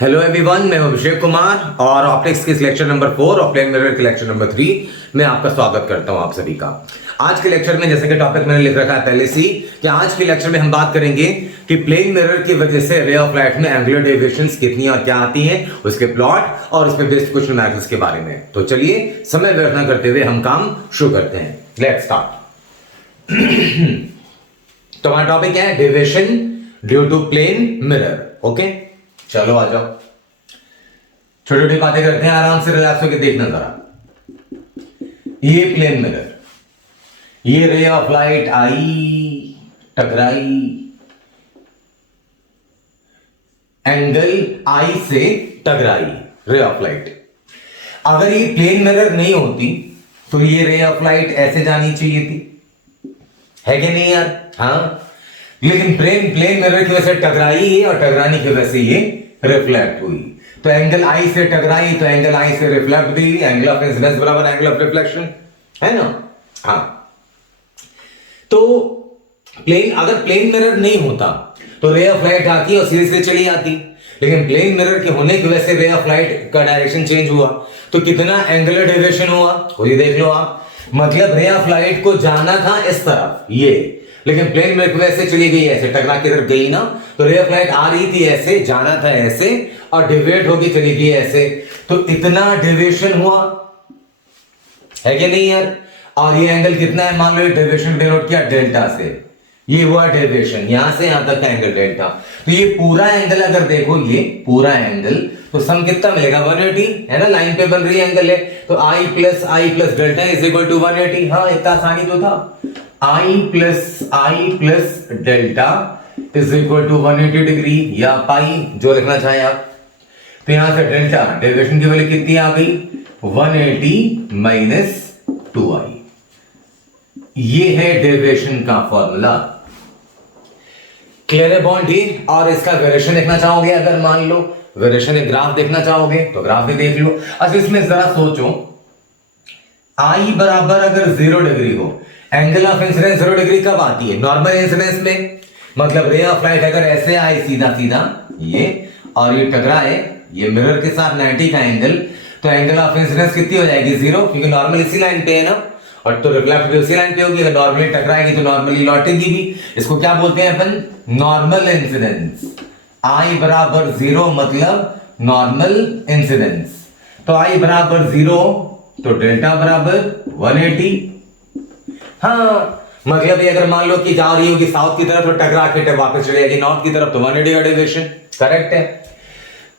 Hello everyone, मैं अभिषेक कुमार और optics के लेक्चर नंबर 4 और प्लेन मिरर के लेक्चर नंबर 3 में आपका स्वागत करता हूं आप सभी का। आज के लेक्चर में जैसे कि टॉपिक मैंने लिख रखा है पहले से कि आज के लेक्चर में हम बात करेंगे कि प्लेन मिरर की वजह से रे ऑफ लाइट में एंगुलर डेविएशंस कितनी और क्या आती हैं, उसके प्लॉट और उस पे बेस्ड कुछ न्यूमेरिकल्स के बारे में। तो चलिए समय व्यर्थ न करते हुए हम काम शुरू करते हैं। Let's start. तो हमारा टॉपिक है deviation due to plane mirror. Okay, चलो आ जाओ, छोटी छोटी बातें करते हैं, आराम से रिलैक्स होकर देखना जरा। ये प्लेन मिरर, ये रे ऑफ लाइट आई, टकराई, एंगल आई से टकराई रे ऑफ लाइट। अगर ये प्लेन मिरर नहीं होती तो ये रे ऑफ लाइट ऐसे जानी चाहिए थी, है कि नहीं यार? हाँ, लेकिन प्लेन मिरर की वजह से टकराई है और टकराने की वजह से ये रिफ्लेक्ट हुई। तो एंगल आई से टकराई तो एंगल आई से रिफ्लेक्ट हुई, एंगल ऑफ इंसिडेंस बराबर एंगल ऑफ रिफ्लेक्शन, है ना? हाँ, तो अगर प्लेन मिरर नहीं होता तो रे ऑफ लाइट आती और सीधे सीधे चली आती, लेकिन प्लेन मिरर के होने की वजह से रे ऑफ लाइट का डायरेक्शन चेंज हुआ तो कितना एंगुलर डेविएशन हुआ खुद ही देख लो आप। मतलब रे ऑफ लाइट को जाना था इस तरफ ये, लेकिन प्लेन मिरर की वजह से चली गई ऐसे, टकरा की तरफ गई ना, तो रे ऑफ लाइट आ रही थी ऐसे, जाना था ऐसे और डिवेट होगी चली गई ऐसे, तो इतना डेविएशन हुआ, है कि नहीं यार? और ये एंगल कितना है? मान लो डेविएशन डिनोट किया डेल्टा से, ये हुआ डेविएशन यहां से यहां तक का एंगल डेल्टा। तो ये पूरा एंगल अगर देखो, ये पूरा एंगल तो सम कितना मिलेगा? 180, है ना? लाइन पे बन रही एंगल है तो I plus delta is equal to 180। हाँ, इतना आसानी तो था। I plus delta is equal to 180 degree या पाई, जो लिखना चाहे आप। तो यहां से डेल्टा डेविएशन की वैल्यू कितनी आ गई? 180 माइनस 2i। ये है डेविएशन का फॉर्मूला। क्लियर है बॉन्ड ही? और इसका वेरिएशन देखना चाहोगे, अगर मान लो वेरिएशन एक ग्राफ देखना चाहोगे तो ग्राफ भी देख लो। अच्छा, इसमें जरा सोचो, I बराबर अगर 0 डिग्री हो, एंगल ऑफ इंसिडेंस 0 डिग्री कब आती है? नॉर्मल इंसिडेंस में। मतलब रे ऑफ लाइट अगर ऐसे आए सीधा सीधा ये और ये टकराए ये मिरर के साथ 90 का एंगल, तो एंगल ऑफ इंसिडेंस कितनी हो जाएगी? 0, क्योंकि नॉर्मल इसी लाइन पे है ना, और तो रिफ्लेक्ट भी उसी लाइन पे होगी। अगर नॉर्मली टकराएगी तो नॉर्मली लौटेगी भी। इसको क्या बोलते हैं अपन? Normal incidence. I बराबर 0 मतलब नॉर्मल इंसिडेंस। तो I बराबर 0 तो डेल्टा बराबर 180। हाँ, मतलब ये अगर मान लो कि जा रही होगी साउथ की तरफ तो टकरा के वापस चली जाएगी नॉर्थ की तरफ, तो 180 का डेविएशन करेक्ट है।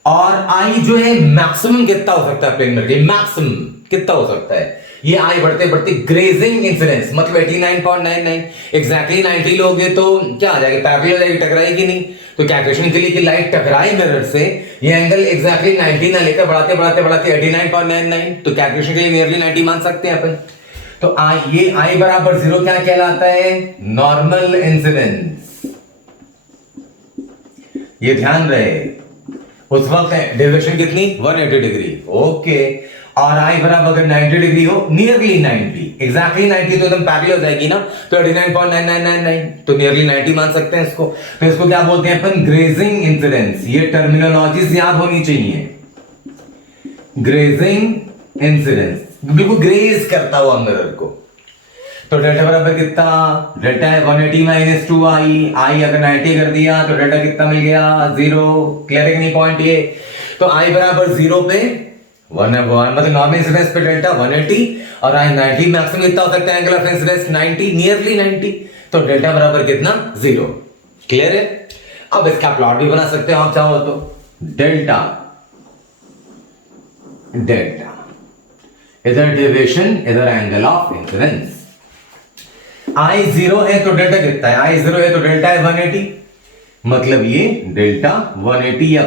और I जो है मैक्सिमम कितना हो सकता है प्लेन मिरर के? मैक्सिमम कितना हो सकता है? ये I बढ़ते बढ़ते ग्रेजिंग इंसिडेंस मतलब 89.99 एग्जैक्टली 90 लोगे तो क्या आ जाएगी? पैरेलल हो जाएगी, टकराएगी नहीं। तो कैलकुलेशन के लिए कि लाइट टकराए मिरर से, ये एंगल एग्जैक्टली 90 ना लेकर बढ़ाते बढ़ाते बढ़ाते 89.99, तो कैलकुलेशन के लिए नियरली 90 मान सकते हैं अपन। तो ये I बराबर 0 क्या कहलाता है? Normal incidence. ये ध्यान रहे, उस वक्त डेविएशन कितनी? 180 डिग्री। ओके, और I बराबर अगर 90 डिग्री हो, नियरली 90, एग्जैक्टली 90 तो एकदम पैरेलल हो जाएगी ना, तो 89.9999 तो नियरली 90 मान सकते हैं इसको। तो इसको क्या बोलते हैं अपन? Grazing incidence. ये टर्मिनोलॉजीज याद होनी चाहिए। ग्रेजिंग इंसिडेंस, बिल्कुल ग्रेज करता हुआ मिरर को। तो डेल्टा बराबर कितना? डेल्टा है 180 माइनस 2i। I अगर 90 कर दिया तो डेल्टा कितना मिल गया? 0। क्लियर है कि नहीं पॉइंट ये? तो I बराबर 0 पे 1 मतलब नॉर्मल इंसिडेंस पे डेल्टा 180 और I 90, मैक्सिमम कितना हो सकता है एंगल ऑफ इंसिडेंस? 90, नियरली 90, तो डेल्टा बराबर कितना? 0। क्लियर है? अब इसका प्लॉट भी बना सकते हो आप चाहो तो। डेल्टा इधर डेविएशन, इधर एंगल ऑफ इंसिडेंस। I 0 है तो डेल्टा कितना है? I 0 है तो डेल्टा है 180, मतलब ये डेल्टा 180 या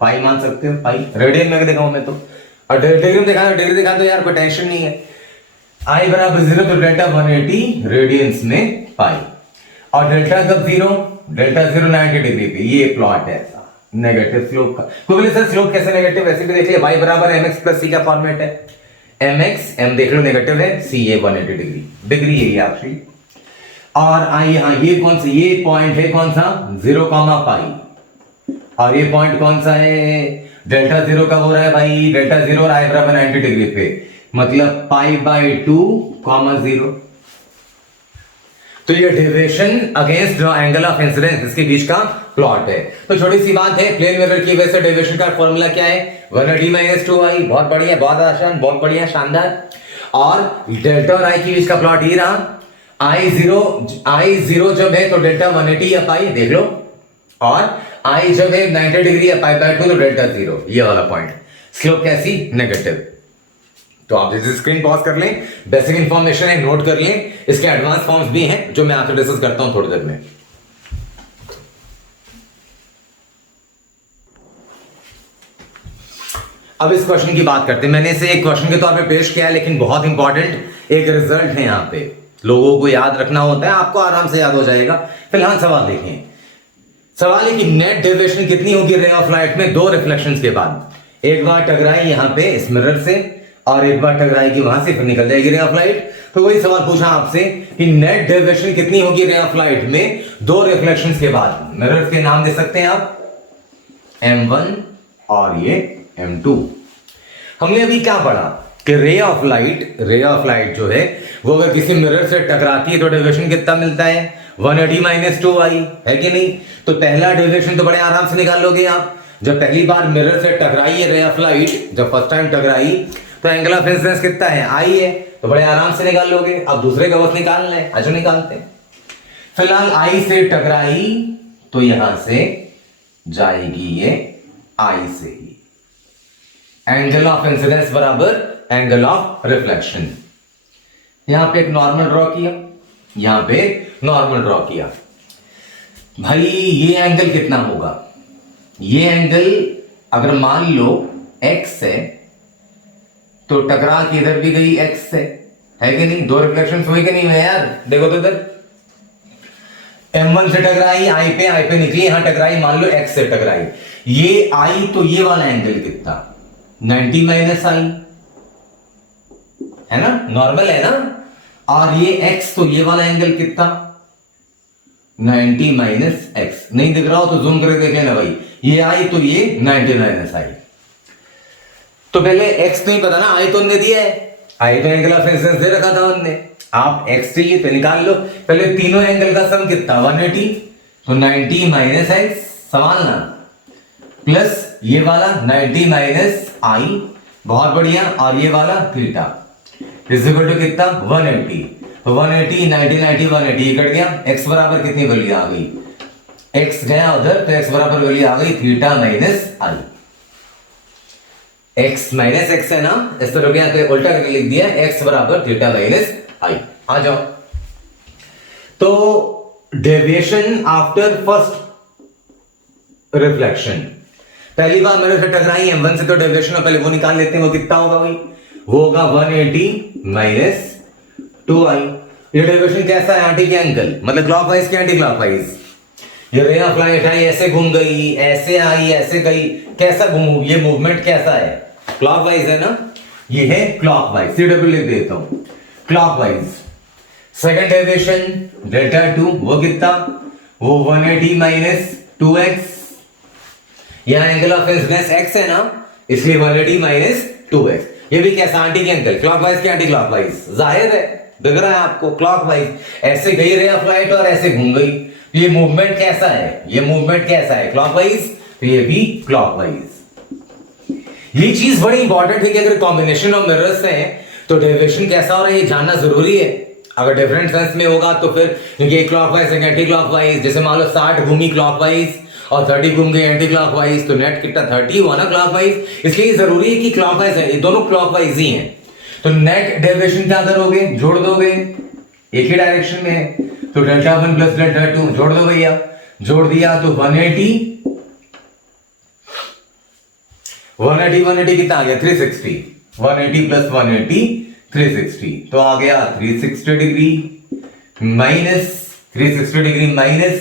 पाई मान सकते हो। पाई रेडियन में दिखाऊं मैं तो, और डिग्री दिखा दो यार, कोई टेंशन नहीं है। I बराबर 0 तो डेल्टा 180 रेडियंस में पाई, और डेल्टा कब 0? डेल्टा 0 90 डिग्री पे। ये प्लॉट है ऐसा नेगेटिव स्लोप का। कोई बोले सर स्लोप कैसे नेगेटिव? वैसे भी देख लिया, y बराबर mx प्लस c का फॉर्मेट है। mx, m देख लो नेगेटिव है, c ये 180 डिग्री है ये आपकी। और यहाँ ये कौन सा? ये पॉइंट है कौन सा? 0, पाई। और ये पॉइंट कौन सा है, डेल्टा जीरो कब हो रहा है भाई, डेल्टा जीरो और आई बराबर 90 डिग्री पे, मतलब पाई बाई 2 कॉमा 0। तो ये deviation against angle of incidence इसके बीच का प्लॉट है। तो छोटी सी बात है, प्लेन मिरर की वजह से डेविएशन का फॉर्मूला क्या है, 180 माइनस 2i। बहुत बढ़िया, बहुत आसान, बहुत बढ़िया, शानदार। और डेल्टा और आई के बीच का प्लॉट ये रहा, I0 जब है तो डेल्टा 180 या पाई देख लो, और I जब है 90 डिग्री या पाई बाय 2 तो डेल्टा 0, ये वाला पॉइंट। स्लोप कैसी, नेगेटिव। तो आप जैसे स्क्रीन पॉज कर लें, बेसिक इंफॉर्मेशन है नोट कर लें, इसके एडवांस फॉर्म्स भी हैं जो मैं आपसे डिस्कस करता हूं थोड़ी देर में। अब इस क्वेश्चन की बात करते हैं। मैंने इसे एक क्वेश्चन के तौर पे पेश किया है, लेकिन बहुत इंपॉर्टेंट एक रिजल्ट है यहां पे, लोगों को याद रखना होता है, आपको आराम से याद हो जाएगा। फिलहाल सवाल देखें। सवाल है कि नेट डेविएशन कितनी होगी रे ऑफ लाइट में दो रिफ्लेक्शंस के बाद। एक बार टकराई यहां पे इस मिरर से और एक बार टकराएगी वहां से, फिर निकल जाएगी रे ऑफ लाइट। तो वही सवाल पूछा आपसे कि नेट डेविएशन कितनी होगी रे ऑफ लाइट में दो रिफ्लेक्शंस के बाद। मिरर्स के नाम दे सकते हैं आप, M1 और ये M2। हमने अभी क्या पढ़ा कि रे ऑफ लाइट जो है वो अगर किसी मिरर से टकराती है तो डेविएशन कितना मिलता है, 180 माइनस 2i, है कि नहीं। तो पहला डेविएशन तो बड़े आराम से निकाल लोगे आप। जब पहली बार मिरर से टकराई है रे ऑफ लाइट, जब फर्स्ट टाइम टकराई तो एंगल ऑफ इंसिडेंस कितना है, i है, तो बड़े आराम से निकाल लोगे। अब दूसरे का बस निकालना है, आज निकालते हैं। फिलहाल i से टकराई तो यहां से जाएगी ये i से ही। एंगल ऑफ इंसिडेंस बराबर एंगल ऑफ रिफ्लेक्शन। यहां पे एक नॉर्मल ड्रॉ किया, यहां पे नॉर्मल ड्रॉ किया। भाई ये एंगल कितना होगा, ये एंगल अगर मान लो x है तो टकरा के इधर भी गई x से, है कि नहीं। दो रिफ्लेक्शंस हुए कि नहीं हुए यार, देखो तो इधर M1 से टकराई I पे निकली, यहां टकराई मान लो x से टकराई। ये I तो ये वाला एंगल कितना, 90 माइनस i है ना, नॉर्मल है ना। और ये x तो ये वाला एंगल कितना, 90 माइनस x। नहीं दिख रहा हो तो जूम करके देख लेना भाई, ये i तो ये 90 माइनस i। तो पहले x नहीं पता ना, i तो उन्होंने दिया है, i तो एंगल ऑफ इंसिडेंस दे रखा था उन्होंने। आप x चाहिए तो निकाल लो। पहले तीनों एंगल का सम कितना, 180, तो 90 माइनस x संभालना, प्लस ये वाला 90 माइनस i, बहुत बढ़िया, और ये वाला थीटा इज इक्वल टू कितना, 180। तो 180 90 90 180 ये कट गया। x बराबर कितनी वैल्यू आ गई, x गया उधर तो x बराबर वैल्यू आ गई theta minus i। x minus x है ना, इस तरह गया तो उल्टा करके लिख दिया, x बराबर थीटा माइनस i। आ जाओ। तो डेविएशन आफ्टर फर्स्ट रिफ्लेक्शन, पहली बार मेरे से टकराई M1 से तो डेविएशन पहले वो निकाल लेते हैं, वो कितना होगा भाई, वो होगा 180 माइनस 2i। ये डेविएशन कैसा है, एंटी एंगल, मतलब क्लॉकवाइज के एंटी क्लॉकवाइज। ये रे ऑफ लाइट आई ऐसे घूम गई, ऐसे आई, ऐसे गई, कैसा घूम, ये मूवमेंट कैसा है, क्लॉकवाइज है ना, ये है क्लॉकवाइज। CW लिख देता हूं, क्लॉकवाइज। सेकंड डेविएशन डेल्टा 2, वो कितना, वो 180 माइनस 2x। यहां एंगल ऑफ इंसिडेंस x है ना, इसलिए 180 माइनस 2x। ये भी कैसा, एंटी एंगल, क्लॉकवाइज के एंटी क्लॉकवाइज, जाहिर है दिख रहा है आपको, क्लॉकवाइज ऐसे गई रे ऑफ लाइट और ऐसे घूम गई। ये मूवमेंट कैसा है, ये मूवमेंट कैसा है, क्लॉकवाइज, तो ये भी क्लॉकवाइज। ये चीज बड़ी इंपॉर्टेंट है कि अगर कॉम्बिनेशन ऑफ मिरर्स है तो डेविएशन कैसा हो रहा है ये जानना जरूरी है। अगर डिफरेंट सेंस में होगा तो फिर, क्योंकि एक क्लॉकवाइज एक एंटी क्लॉकवाइज, जैसे मान लो 60 घूमी क्लॉकवाइज और 30 घूम गई एंटी क्लॉकवाइज, तो नेट कितना 30 हुआ ना क्लॉकवाइज। इसलिए जरूरी है कि क्लॉकवाइज है, ये दोनों क्लॉकवाइज ही हैं। तो नेट डेविएशन क्या करोगे, जोड़ दोगे, एक ही डायरेक्शन में है, तो डेल्टा 1 प्लस डेल्टा 2 जोड़ दो भैया, जोड़ दिया तो 180 कितना आ गया, 360। 180 प्लस 180 360, तो आ गया 360 डिग्री माइनस 360 डिग्री माइनस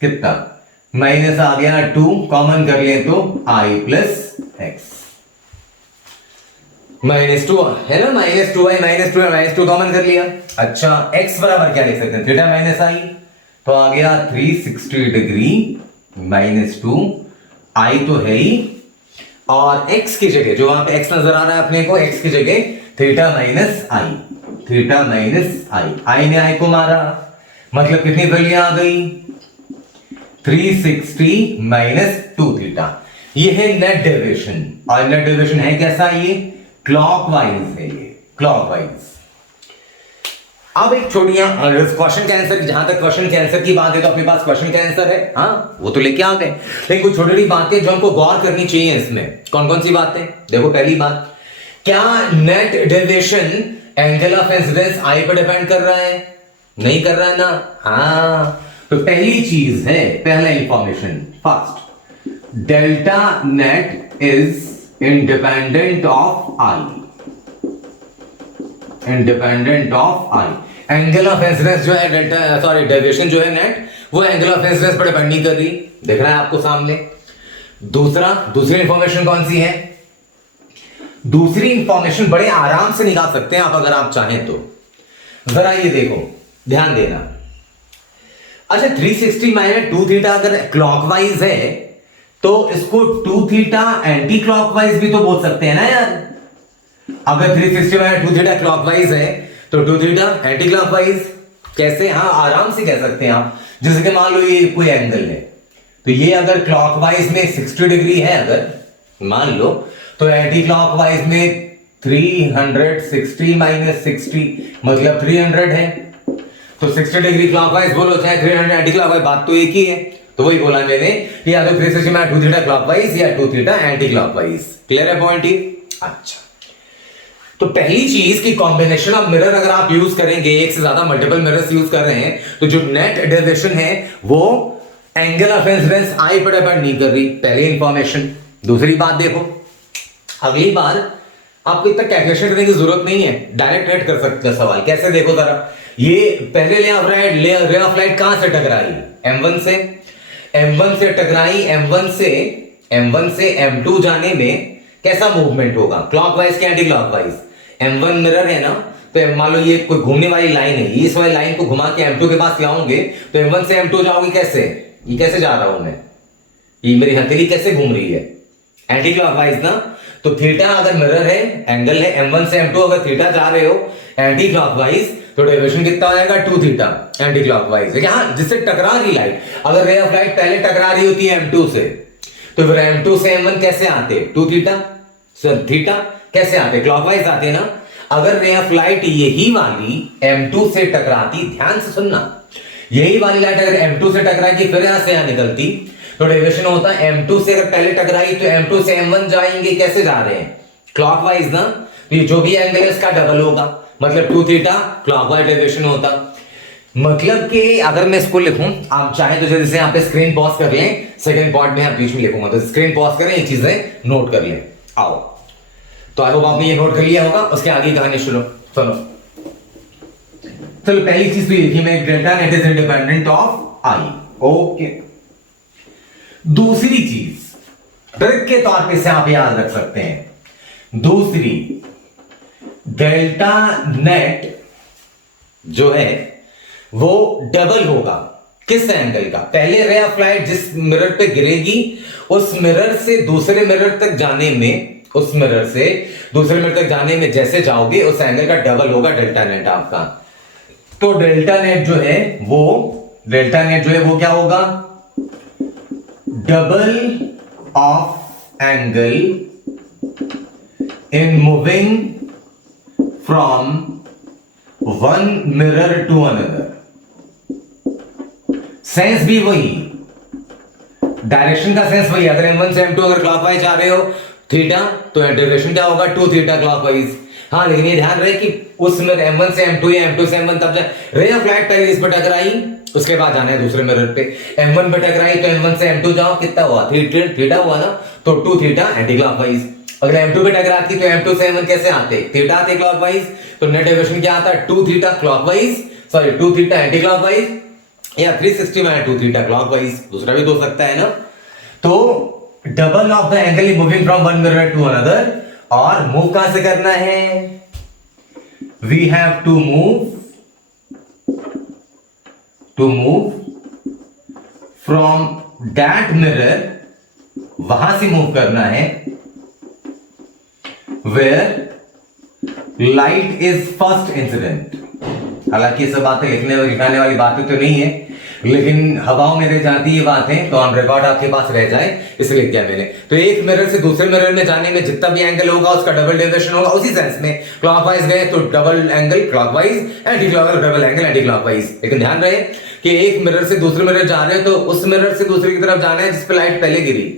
कितना, माइनस आ गया 2, कॉमन कर ले तो i प्लस एक्स, -2 है ना, -2i -2 कॉमन कर लिया। अच्छा x बराबर क्या लिख सकते हैं, थीटा माइनस i, तो आ गया 360 डिग्री -2 आई तो है ही, और x की जगह जो वहां पे x नजर आ रहा है अपने को, x की जगह थीटा माइनस आई, थीटा माइनस आई, आई ने आई को मारा, मतलब कितनी वैल्यू आ गई 360 माइनस 2 थीटा। ये है नेट डेविएशन, और नेट डेविएशन है कैसा, ये क्लॉकवाइज है, ये क्लॉकवाइज। अब एक छोटी क्वेश्चन का आंसर, जहां तक क्वेश्चन के आंसर की बात है तो अपने पास क्वेश्चन का आंसर है, हाँ वो तो लेके आ गए, लेकिन कुछ छोटी छोटी बातें जो हमको गौर करनी चाहिए इसमें। कौन कौन सी बातें, देखो पहली बात, क्या net deviation angle of incidence I पर डिपेंड कर रहा है, नहीं कर रहा है ना, हाँ। तो पहली चीज है, पहला information first, delta net is independent of I, independent of I. Angle of incidence जो है डेल्टा, सॉरी डेविएशन जो है नेट, वो एंगल ऑफ इंसिडेंस पर डिपेंड नहीं कर रही, दिख रहा है आपको सामने। दूसरी इंफॉर्मेशन कौन सी है, दूसरी इंफॉर्मेशन बड़े आराम से निकाल सकते हैं आप अगर आप चाहें तो, जरा ये देखो, ध्यान देना। अच्छा 360 माइनस 2 थीटा अगर क्लॉकवाइज है तो इसको 2 थीटा एंटी क्लॉकवाइज भी तो बोल सकते हैं ना यार। अगर 360 माइनस 2 थीटा क्लॉकवाइज है तो 2 थीटा एंटी क्लॉकवाइज, कैसे, हाँ आराम से कह सकते हैं आप। जैसे कि मान लो ये कोई एंगल है, तो ये अगर क्लॉकवाइज में 60 डिग्री है अगर मान लो, तो एंटी क्लॉकवाइज में 360 माइनस 60 मतलब 300 है। तो 60 डिग्री क्लॉकवाइज बोलो चाहे 300 एंटी क्लॉकवाइज, बात तो एक ही है। तो वही बोला मैंने कि या तो 360 में 2 थीटा क्लॉकवाइज या 2 थीटा एंटी क्लॉकवाइज। क्लियर है पॉइंट ये? अच्छा, तो पहली चीज की कॉम्बिनेशन ऑफ मिरर अगर आप यूज करेंगे, एक से ज्यादा मल्टीपल मिरर्स यूज कर रहे हैं, तो जो नेट डेविएशन है वो एंगल ऑफ इंसिडेंस आई पर डिपेंड नहीं कर रही, पहली इंफॉर्मेशन। दूसरी बात देखो, अगली बार आपको इतना कैलकुलेशन करने की जरूरत नहीं है, डायरेक्ट रेट कर सकते हैं सवाल। कैसे देखो जरा, ये पहले रे ऑफ लाइट कहां से टकराई, M1 से, M1 से टकराई, M1 से M2 जाने में कैसा मूवमेंट होगा, क्लॉकवाइज के एंटी क्लॉकवाइज। M1 मिरर है ना, तो मान लो ये कोई घूमने वाली लाइन है, इस वाली लाइन को घुमा के M2 के पास लाओगे तो M1 से M2 जाओगे कैसे, ये कैसे जा रहा हूं मैं, ये मेरी हथेली कैसे घूम रही है, एंटी क्लॉकवाइज ना। तो थीटा अगर मिरर है, एंगल है, M1 से M2 अगर थीटा जा रहे हो एंटी क्लॉकवाइज, तो डेविएशन कितना हो जाएगा 2 थीटा एंटी क्लॉकवाइज। यहां जिससे टकरा रही लाइट, अगर रे ऑफ लाइट पहले टकरा रही होती है M2 से, तो फिर M2 से M1 कैसे आते, 2 थीटा थीटा कैसे आते, क्लॉकवाइज आते ना। अगर रे ऑफ लाइट यही वाली M2 से टकराती, ध्यान से सुनना, यही वाली लाइट अगर M2 से टकराती फिर यहां से यहां निकलती, तो डेविएशन होता है M2 से अगर पहले टकराई तो M2 से M1 जाएंगे, कैसे जा रहे हैं, क्लॉकवाइज ना। तो ये जो भी एंगल है इसका डबल होगा, मतलब 2 थीटा क्लॉकवाइज डेविएशन होता। मतलब कि अगर मैं इसको लिखूं, आप चाहे तो जैसे यहाँ पे स्क्रीन पॉज कर लें, सेकंड पार्ट में आप बीच में लिखूंगा, तो स्क्रीन पॉज करें, ये चीजें नोट कर लें। आओ, तो आई होप आपने ये नोट कर लिया होगा, उसके आगे कहानी शुरू। चलो पहली चीज तो ये मैं delta net is independent of I, okay. दूसरी चीज ट्रिक के तौर पे से आप याद रख सकते हैं, दूसरी, डेल्टा नेट जो है वो डबल होगा, किस एंगल का, पहले रे ऑफ लाइट जिस मिरर पे गिरेगी उस मिरर से दूसरे मिरर तक जाने में, उस मिरर से दूसरे मिरर तक जाने में जैसे जाओगे उस एंगल का डबल होगा डेल्टा नेट आपका। तो डेल्टा नेट जो है वो क्या होगा, double of angle in moving from one mirror to another. Sense भी वही, डायरेक्शन का सेंस वही। अगर M1 से M2 अगर क्लॉकवाइज जा रहे हो थीटा, तो डायरेक्शन क्या होगा 2 थीटा क्लॉकवाइज। हाँ, लेकिन ये ध्यान रहे कि उस मिरर M1 से M2 या M2 से M1 तब जा, रे ऑफ लाइट पहले इस पर टकराई, उसके बाद जाना है दूसरे मिरर पे। M1 पे टकराई तो M1 से M2 जाओ, कितना हुआ, थीटा हुआ ना, तो 2 थीटा एंटी क्लॉकवाइज। अगर M2 पे टकराती तो M2 से M1 कैसे आते, थीटा आते क्लॉकवाइज। तो नेट डेविएशन क्या आता है 2 theta clockwise, sorry 2 theta anti clockwise, या 360 माइनस 2 थीटा क्लॉकवाइज, दूसरा भी हो सकता है ना। तो double of the angle is moving from one mirror to another, और मूव कहां से करना है, we have to move from that mirror वहां से मूव करना है where light is first incident. हालांकि ये सब बातें लिखने और लिखाने वाली बातें तो नहीं है, लेकिन हवाओं में रह जाती है बातें, तो ऑन रिकॉर्ड आपके पास रह जाए इसलिए लिख दिया मैंने। तो एक मिरर से दूसरे मिरर में जाने में जितना भी एंगल होगा उसका डबल डेविएशन होगा। उसी सेंस में क्लॉकवाइज गए तो double angle clockwise, anti clockwise double angle anti clockwise. लेकिन ध्यान रहे कि एक मिरर से दूसरे मिरर जा रहे हो तो उस मिरर से दूसरे की तरफ जाना है जिस पे लाइट पहले गिरी।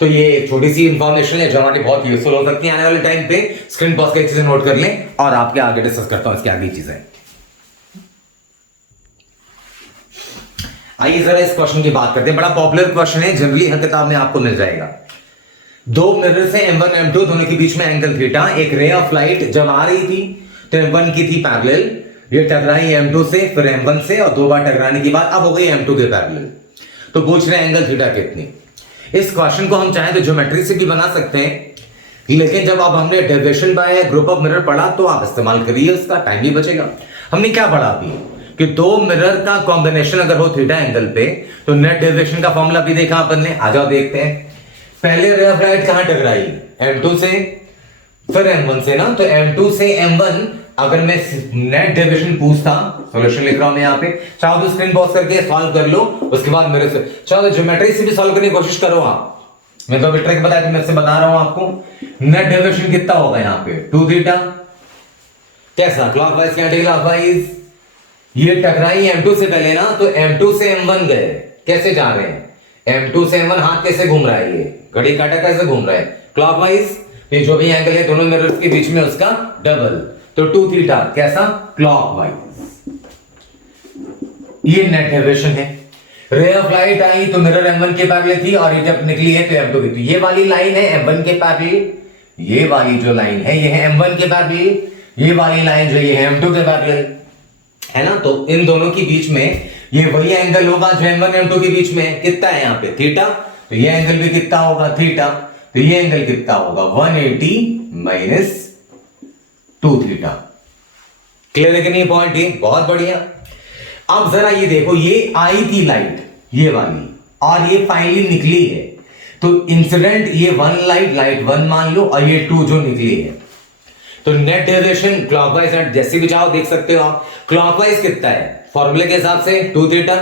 तो ये एक छोटी सी इंफॉर्मेशन है जो हमारी बहुत यूजफुल हो सकती है आने वाले टाइम पे। स्क्रीन पॉज के चीजें नोट कर लें और आपके आगे डिस्कस करता हूं इसकी आगे चीजें। आइए जरा इस क्वेश्चन की बात करते हैं। बड़ा पॉपुलर क्वेश्चन है, जनरली हर किताब में आपको मिल जाएगा। दो मिरर से M1 M2 दोनों के बीच में एंगल थीटा, एक रे ऑफ लाइट जब आ रही थी तो M1 की थी पैरेलल, ये टकराई M2 से, फिर M1 से, और दो बार टकराने के बाद अब हो गई M2 के पैरेलल। तो पूछ रहे एंगल थीटा कितनी। इस क्वेश्चन को हम चाहें तो ज्योमेट्री से भी बना सकते हैं, लेकिन जब अब हमने deviation bye group of mirror पढ़ा तो आप इस्तेमाल करिए, उसका टाइम भी बचेगा। हमने क्या पढ़ा अभी कि दो मिरर का कॉम्बिनेशन अगर हो थीटा एंगल पे तो नेट डेविएशन का फॉर्मूला भी देखा अपन ने। आ जाओ देखते हैं। पहले रे ऑफ लाइट कहां टकराई? M2 से, फिर M1 से ना। तो M2 से M1 अगर मैं नेट डेविएशन पूछता, सॉल्यूशन लिख रहा हूं मैं यहां पे, चाहो तो स्क्रीन पॉज करके सॉल्व कर लो, उसके बाद मेरे से चाहो तो ज्योमेट्री से भी सॉल्व करने की कोशिश करो आप। मैं तो अभी ट्रिक बताया, मैं से बता रहा हूं आपको। नेट डेविएशन कितना होगा यहां पे? 2 थीटा। कैसा? क्लॉकवाइज या एंटी क्लॉकवाइज? ये टकराई M2 से पहले ना, तो M2 से M1 गए। कैसे जा रहे हैं? M2 से M1 हाथ कैसे घूम रहा है? ये घड़ी काटा कैसे घूम रहा है? क्लॉकवाइज। ये जो भी एंगल है दोनों मिरर्स के बीच में उसका डबल, तो 2 थीटा। कैसा? क्लॉकवाइज। ये नेट डेविएशन है। रे ऑफ लाइट आई तो मिरर M1 के पैरेलल थी और ये जब निकली है तो M2 की। तो ये वाली लाइन है M1 के पैरेलल, ये वाली जो लाइन है ये है M1 के पैरेलल, ये वाली लाइन जो ये है M2 के पैरेलल, है ना। तो इन दोनों के बीच में ये वही एंगल होगा जो M1 M2 के बीच में। कितना है यहाँ पे? थीटा। तो ये एंगल भी कितना होगा? थीटा। तो ये एंगल कितना होगा? 180 माइनस 2 थीटा। क्लियर है कि नहीं पॉइंट? ये बहुत बढ़िया। अब जरा ये देखो, ये आई थी लाइट ये वाली और ये फाइनली निकली है। तो इंसिडेंट ये 1 लाइट 1 मान लो, और ये 2 जो निकली है। तो नेट डेविएशन क्लॉकवाइज एंड जैसे भी चाहो देख सकते हो आप। क्लॉकवाइज कितना है? फॉर्मूले के हिसाब से 2 थीटा।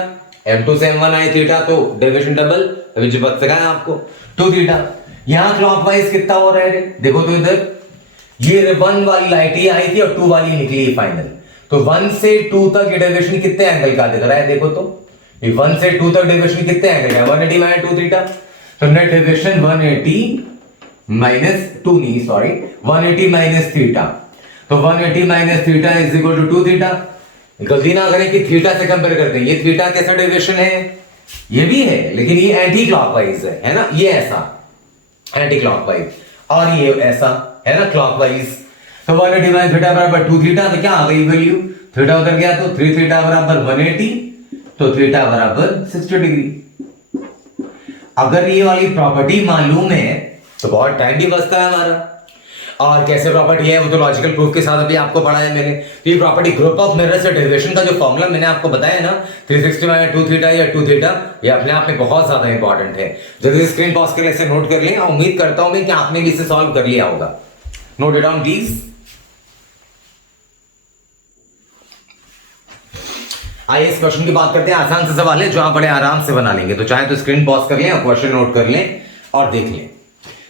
M2 से M1 आई थीटा तो डेविएशन डबल, अभी जो बता सका है आपको 2 थीटा। यहां क्लॉकवाइज कितना हो रहा है? देखो तो इधर ये 1 वाली लाइट ही आई थी और 2 वाली निकली है फाइनल। तो 1 से 2 तक ये डेविएशन कितने एंगल का दिख रहा है? देखो तो ये 1 से 2 तक डेविएशन कितने एंगल का? 180 माइनस 2 थीटा। तो नेट डेविएशन 180 माइनस 2 नहीं, सॉरी 180 माइनस थीटा। तो 180 minus theta is equal to 2 theta. गलती ना करें कि थीटा से कंपेयर करते हैं। ये थीटा कैसा डेविएशन है? ये भी है, लेकिन ये एंटी क्लॉकवाइज है ना। ये ऐसा एंटी क्लॉकवाइज और ये ऐसा है ना क्लॉकवाइज। तो 180 माइनस थीटा बराबर 2 थीटा। तो क्या आ गई वैल्यू? थीटा उधर गया तो 3 थीटा बराबर 180, तो थीटा बराबर 60 डिग्री। अगर ये वाली प्रॉपर्टी मालूम है तो बहुत टाइम भी बचता है हमारा। और कैसे प्रॉपर्टी है वो तो लॉजिकल प्रूफ के साथ अभी आपको पढ़ा है मैंने। तो ये प्रॉपर्टी ग्रुप ऑफ मिरर से डेविएशन का जो फॉर्मूला मैंने आपको बताया ना 360 माइनस 2 थीटा या 2 थीटा, ये अपने आप में बहुत ज्यादा इंपॉर्टेंट है। जल्दी स्क्रीन पॉज करके इसे नोट कर लें और उम्मीद करता हूं मैं कि आपने भी इसे सॉल्व कर लिया होगा। Note it down please. आइए इस क्वेश्चन की बात करते हैं। आसान से सवाल है जो आप बड़े आराम से बना लेंगे। तो चाहे तो स्क्रीन पॉज कर लें और क्वेश्चन नोट कर लें और देख लें।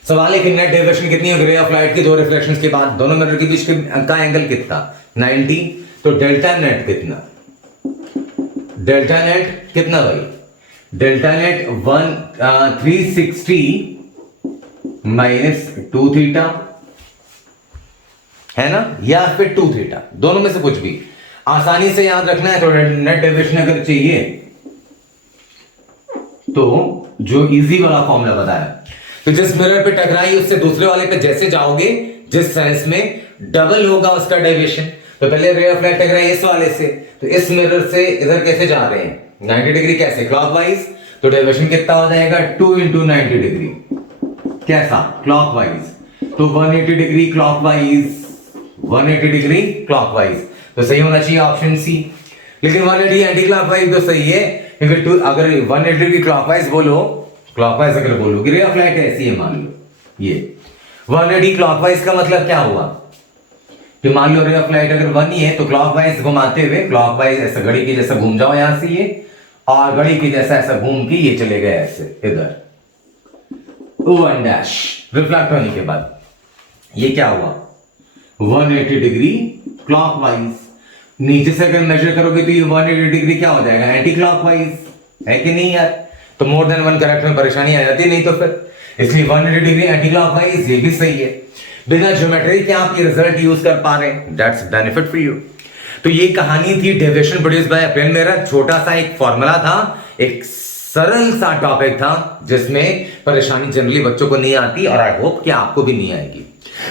सवाल है कि नेट डेविएशन कितनी है रे ऑफ लाइट की दो रिफ्लेक्शंस के बाद? दोनों मिरर के बीच का एंगल कितना? 90। तो डेल्टा नेट कितना? डेल्टा नेट कितना भाई? डेल्टा नेट 360 माइनस 2 थीटा है ना, या फिर 2 थीटा, दोनों में से कुछ भी। आसानी से याद रखना है। तो नेट डेविएशन अगर चाहिए तो जो इजी वाला फॉर्मूला बताया, तो जिस मिरर पे टकराई उससे दूसरे वाले पे जैसे जाओगे जिस सेंस में डबल होगा उसका डेविएशन। तो पहले रे ऑफ लाइट टकराई इस वाले से, तो इस मिरर से इधर कैसे जा रहे हैं? 90 डिग्री। कैसे? क्लॉकवाइज। तो डेविएशन कितना हो जाएगा? 2 × 90 डिग्री। कैसा? क्लॉकवाइज। तो 180 डिग्री क्लॉकवाइज, 180 डिग्री क्लॉकवाइज। तो सही होना चाहिए ऑप्शन सी। लेकिन 180 एंटी क्लॉकवाइज तो सही है, क्योंकि अगर 180 डिग्री क्लॉकवाइज बोलो क्लॉकवाइज अगर बोलोगे रे ऑफ लाइट ऐसी है, मान लो ये 180 क्लॉकवाइज का मतलब क्या हुआ कि मान लो रे ऑफ लाइट अगर 1 ही है तो क्लॉकवाइज घुमाते हुए, क्लॉकवाइज ऐसा घड़ी की जैसा घूम जाओ यहां से ये, और घड़ी की जैसा ऐसा घूम के ये चले गए ऐसे इधर 1 डैश रिफ्लेक्ट होने के बाद ये क्या हुआ 180 डिग्री क्लॉकवाइज। नीचे से अगर मेजर करोगे तो ये 180 डिग्री क्या हो जाएगा एंटी क्लॉकवाइज, है कि नहीं यार? तो मोर देन वन करेक्ट में परेशानी आ जाती नहीं तो फिर, इसलिए 180 डिग्री एंटी क्लॉकवाइज ये भी सही है। बिना ज्योमेट्री के आप ये रिजल्ट यूज कर पा रहे हैं, दैट्स बेनिफिट फॉर यू। तो ये कहानी थी deviation produce by plane mirror. छोटा सा एक फॉर्मूला था, एक सरल सा टॉपिक था जिसमें परेशानी जनरली बच्चों को नहीं आती और आई होप कि आपको भी नहीं आएगी।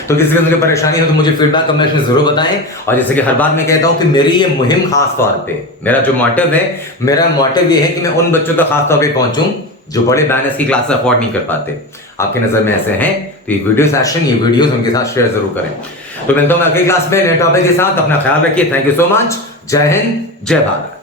तो किसी किस्म की परेशानी हो तो मुझे फीडबैक कमेंट में जरूर बताएं। और जैसे कि हर बार मैं कहता हूं कि मेरी ये मुहिम खास तौर पे, मेरा जो मोटिव है, मेरा मोटिव ये है कि मैं उन बच्चों तक खास तौर पे पहुंचूं जो बड़े बैनर्स की क्लास अफोर्ड नहीं कर पाते। आपकी नजर में ऐसे हैं तो ये वीडियो सेशन, ये वीडियोस उनके साथ शेयर जरूर करें। तो मिलता हूं अगली क्लास में नए टॉपिक के साथ। अपना ख्याल रखिए। Thank you so much. जय हिंद, जय भारत।